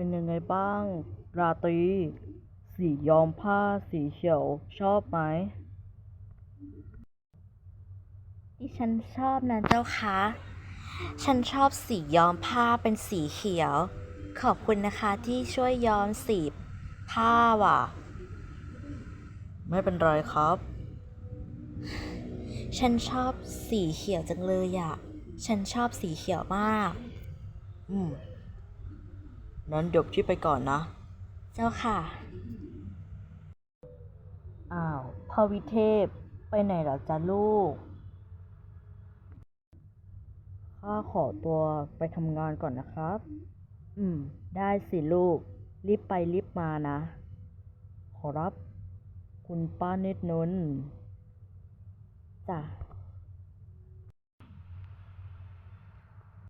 เป็นยังไงบ้าง ราตรี สีย้อมผ้าสีเขียว ชอบไหม ดิฉันชอบนะเจ้าคะ ฉันชอบสีย้อมผ้าเป็นสีเขียว ขอบคุณนะคะที่ช่วยย้อมสีผ้าว่ะ ไม่เป็นไรครับ ฉันชอบสีเขียวจังเลยอะ ฉันชอบสีเขียวมาก อืม นั้นเดี๋ยวพี่ไปก่อนนะ เจ้าค่ะ อ้าวพ่อวิเทพไปไหนเหรอจ๊ะลูก ข้าขอตัวไปทำงานก่อนนะครับ อืม ได้สิลูก รีบไปรีบมานะ ขอรับ คุณป้าเนตรนนท์จ้ะ